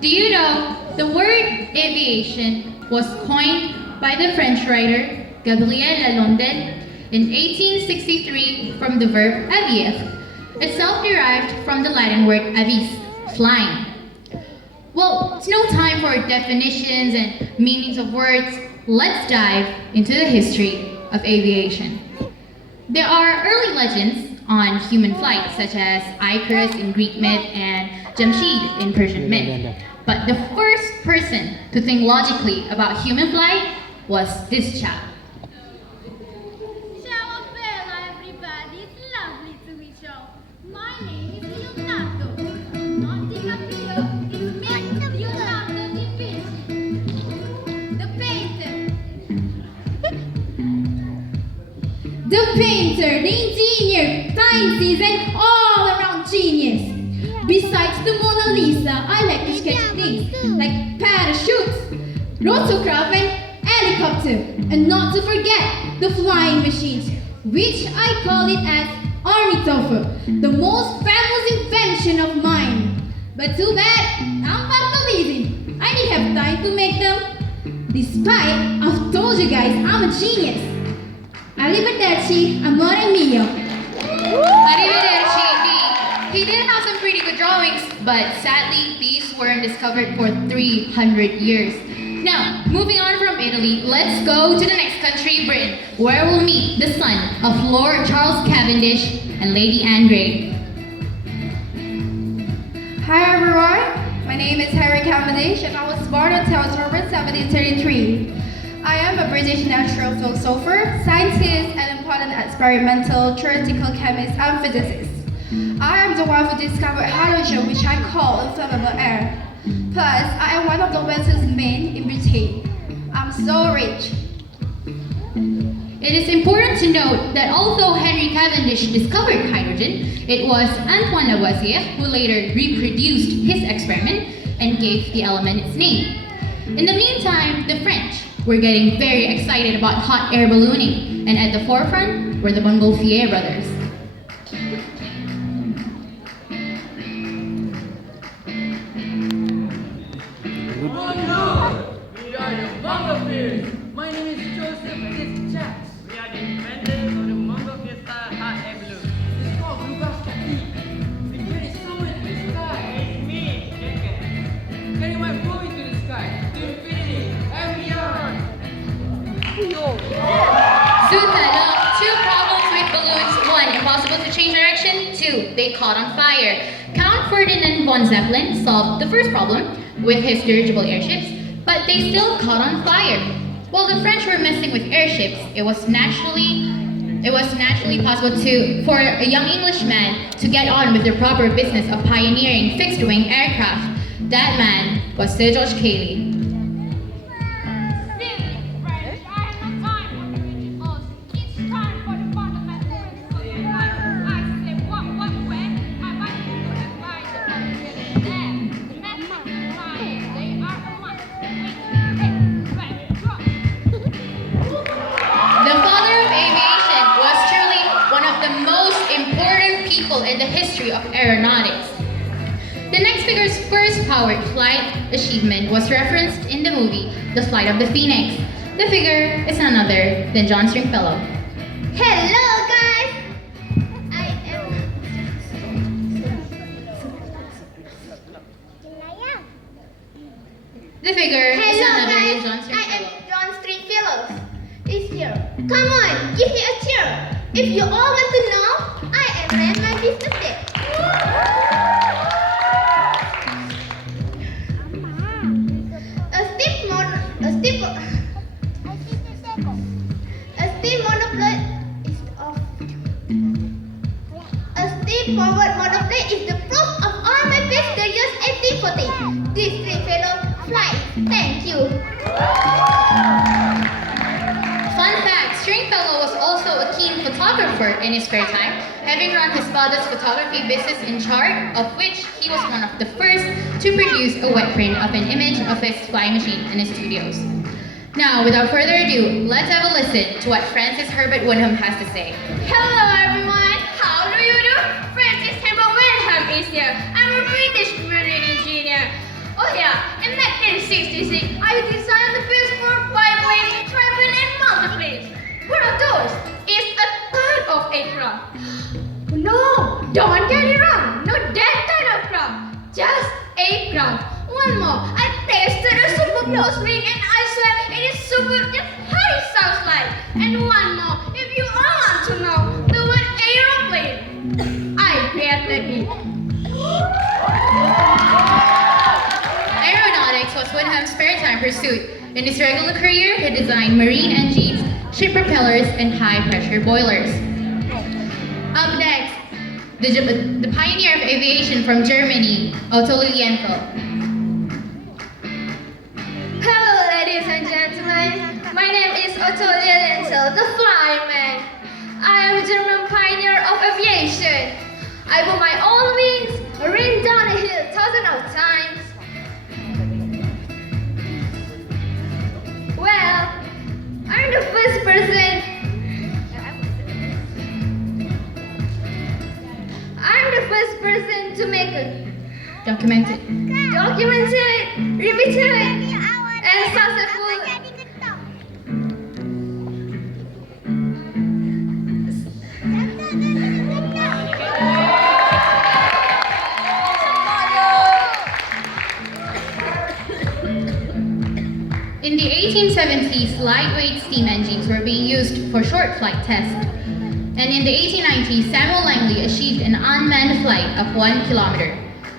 Do you know the word aviation was coined by the French writer Gabriel Lalonde in 1863 from the verb avier, itself derived from the Latin word avis, flying. Well, it's no time for definitions and meanings of words. Let's dive into the history of aviation. There are early legends on human flight, such as Icarus in Greek myth and Jamshid in Persian myth. But the first person to think logically about human flight was this chap. Ciao bella everybody, it's lovely to meet you. My name is Leonardo. Not DiCaprio, it's me, Leonardo da Vinci. The painter. The painter, the engineer, scientist, and all-around genius. Besides the Mona Lisa, I like to sketch things like parachutes, rotorcraft, and helicopter. And not to forget the flying machines, which I call it as ornithopter, the most famous invention of mine. But too bad, I'm part of busy. I didn't have time to make them. Despite I've told you guys I'm a genius. Arrivederci, amore mio. Arrivederci, indeed. He did have some pretty good drawings, but sadly, these weren't discovered for 300 years. Now, moving on from Italy, let's go to the next country, Britain, where we'll meet the son of Lord Charles Cavendish and Lady Anne Grey. Hi everyone, my name is Harry Cavendish and I was born on October 1733. I am a British natural philosopher, scientist, and important experimental theoretical chemist and physicist. I am the one who discovered hydrogen, which I call inflammable air. Plus, I am one of the wealthiest men in Britain. I'm so rich. It is important to note that although Henry Cavendish discovered hydrogen, it was Antoine Lavoisier who later reproduced his experiment and gave the element its name. In the meantime, the French were getting very excited about hot air ballooning, and at the forefront were the Montgolfier brothers. Bonjour! We are the Montgolfiers. My name is Joseph Fitzjames. We are the inventors of the Montgolfier style hot air balloon. It's called Pustaka. We carry someone in the sky. It's me, Jacob. Carry my boy to the sky, to infinity and beyond. Zutalo, two problems with balloons. One, impossible to change direction. Two, they caught on fire. Count Ferdinand von Zeppelin solved the first problem with his dirigible airships, but they still caught on fire. While the French were messing with airships, it was naturally possible for a young Englishman to get on with the proper business of pioneering fixed-wing aircraft. That man was Sir George Cayley. In the history of aeronautics. The next figure's first powered flight achievement was referenced in the movie The Flight of the Phoenix. The figure is none other than John Stringfellow. Hello guys! I am... The figure is Hello none other than guys! John I Stringfellow. am John Stringfellow. Is here. Come on, give me a cheer. If you all want to know, I am ran my business day. A forward monoplane is the proof of all my best years activity. This Stringfellow flies. Thank you. Fun fact, Stringfellow was also a keen photographer in his spare time, having run his father's photography business in chart, of which he was one of the first to produce a wet print of an image of his flying machine in his studios. Now, without further ado, let's have a listen to what Francis Herbert Wyndham has to say. Hello everyone. How do you do? Francis Herbert Wyndham is here. I'm a British Marine yeah. Oh yeah, in 1966, I designed the peaceful biplane, traveling and multiplanes. One of those is a type of aircraft. No, don't get it wrong. Not that kind of craft. Just aircraft. One more. I tasted a super close ring and I swear it is super just how it sounds like. And one more. If you all want to know, the word aeroplane. I created it. Aeronautics was Wyndham's spare time pursuit. In his regular career, he designed marine engines, ship propellers, and high-pressure boilers. Up next, the pioneer of aviation from Germany, Otto Lilienthal. Hello, ladies and gentlemen. My name is Otto Lilienthal, the flying man. I am a German pioneer of aviation. I blew my own wings, ran down a hill thousands of times. Well, I'm the first person. I'm the first person to make it. Documented. Documented, repeated, and successful. In the 1870s, lightweight steam engines were being used for short flight tests. And in the 1890s, Samuel Langley achieved an unmanned flight of 1 kilometer.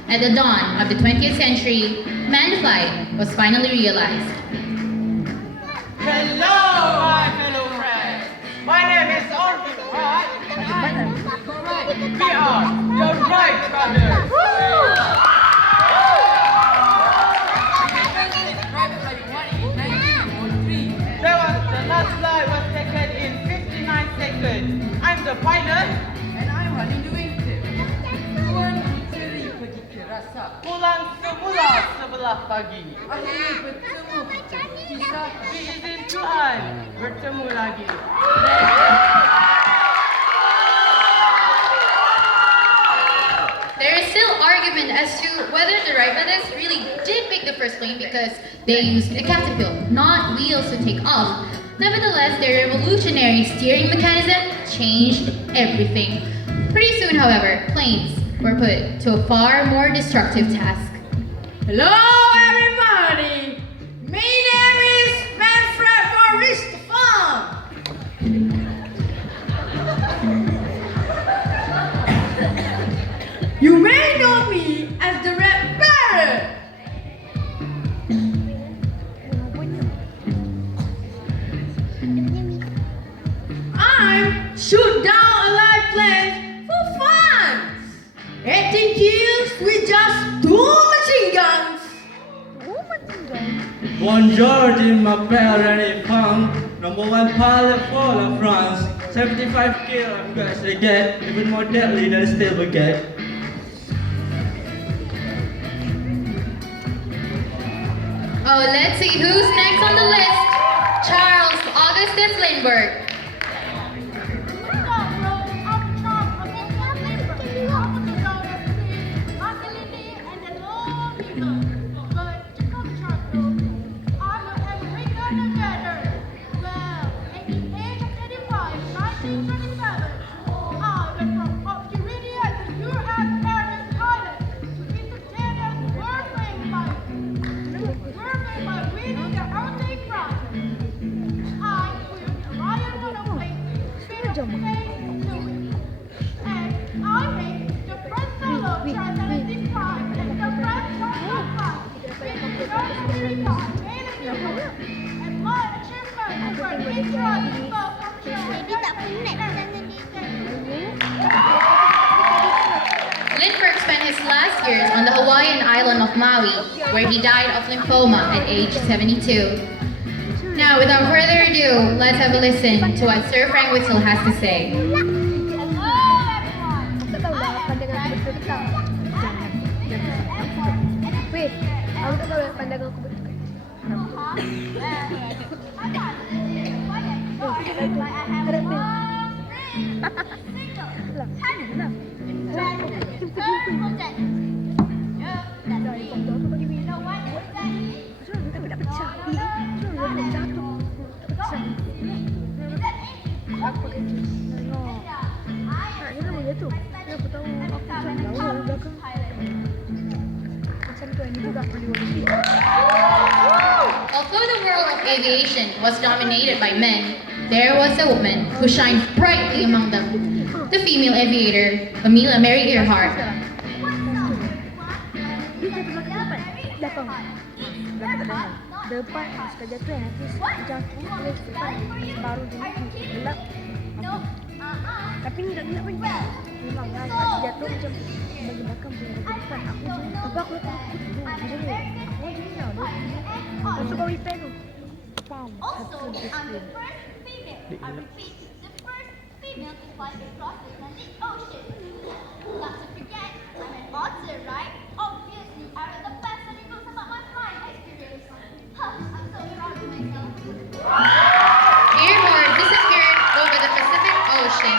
At the dawn of the 20th century, manned flight was finally realized. Hello, my fellow friends. My name is Orville Wright. We are the Wright brothers. The last flight was taken in 59 seconds. I'm the pilot. And I'm running the wing tip. Tuan Puteri pergi ke Rasa. Pulang semula sebelah pagi. Akhirnya bertemu kisah Diizin Tuhan bertemu lagi. There is still argument as to whether the Wright brothers really did make the first plane because they used a catapult, not wheels to take off. Nevertheless, their revolutionary steering mechanism changed everything. Pretty soon, however, planes were put to a far more destructive task. Hello, everybody. My name is Manfred Maurice the Farm. You may know me as the Red Parrot. I'm shoot down a live plane for fun. 18 kills with just 2 machine guns. Bonjour, Jim Mappel, René Pang, #1 pilot for La France. 75 kill, I'm guys they get even more deadly than a steel baguette. Oh, let's see who's next on the list. Charles Augustus Lindbergh. Lindbergh spent his last years on the Hawaiian island of Maui, where he died of lymphoma at age 72. Now, without further ado, let's have a listen to what Sir Frank Whittle has to say. Weh, aku tak tahu pandangan aku betul. Harap ni. aviation was dominated by men, there was a woman who shined brightly among them, the female aviator, Amelia Mary Earhart. Lakon. Depan suka jatuh nanti jatuh terus depan baru dia gelap. Tapi enggak gelap pun. Memang kan jatuh macam bagi belakang punya depan aku aku takut tu macam ni. Oh jadi nak dia. Masuk kau repair tu. Pam. Also, I'm the first female. I repeat, the first female to fly across the Atlantic Ocean. Not to forget, I'm an author, right? Obviously, I read the best articles about my flying experience. Huh, I'm so proud of myself. Earhart disappeared over the Pacific Ocean,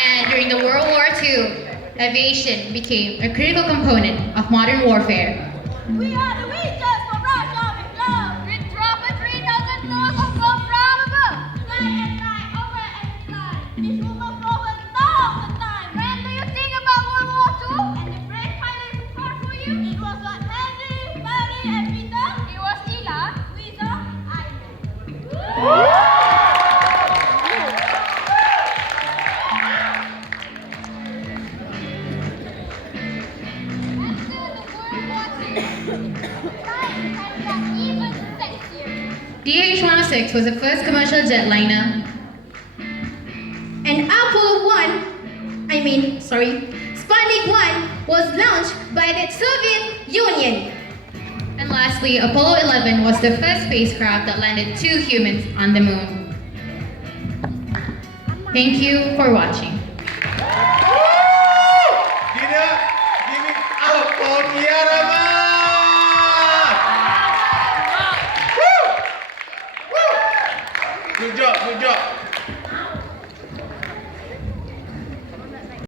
and during the World War II, aviation became a critical component of modern warfare. We are the Weekends for Russia with love. With dropping 3,000 tons of love from above. Fly and fly, over and fly. This will go forward all the time. When do you think about World War II? And the brave pilot who fought for you? It was not Henry, Barry, and Peter. It was Ila, Lisa, I. DH-106 was the first commercial jetliner. And Sputnik 1 was launched by the Soviet Union. And lastly, Apollo 11 was the first spacecraft that landed 2 humans on the moon. Thank you for watching. Give it up for kiaramas! Good job, good job.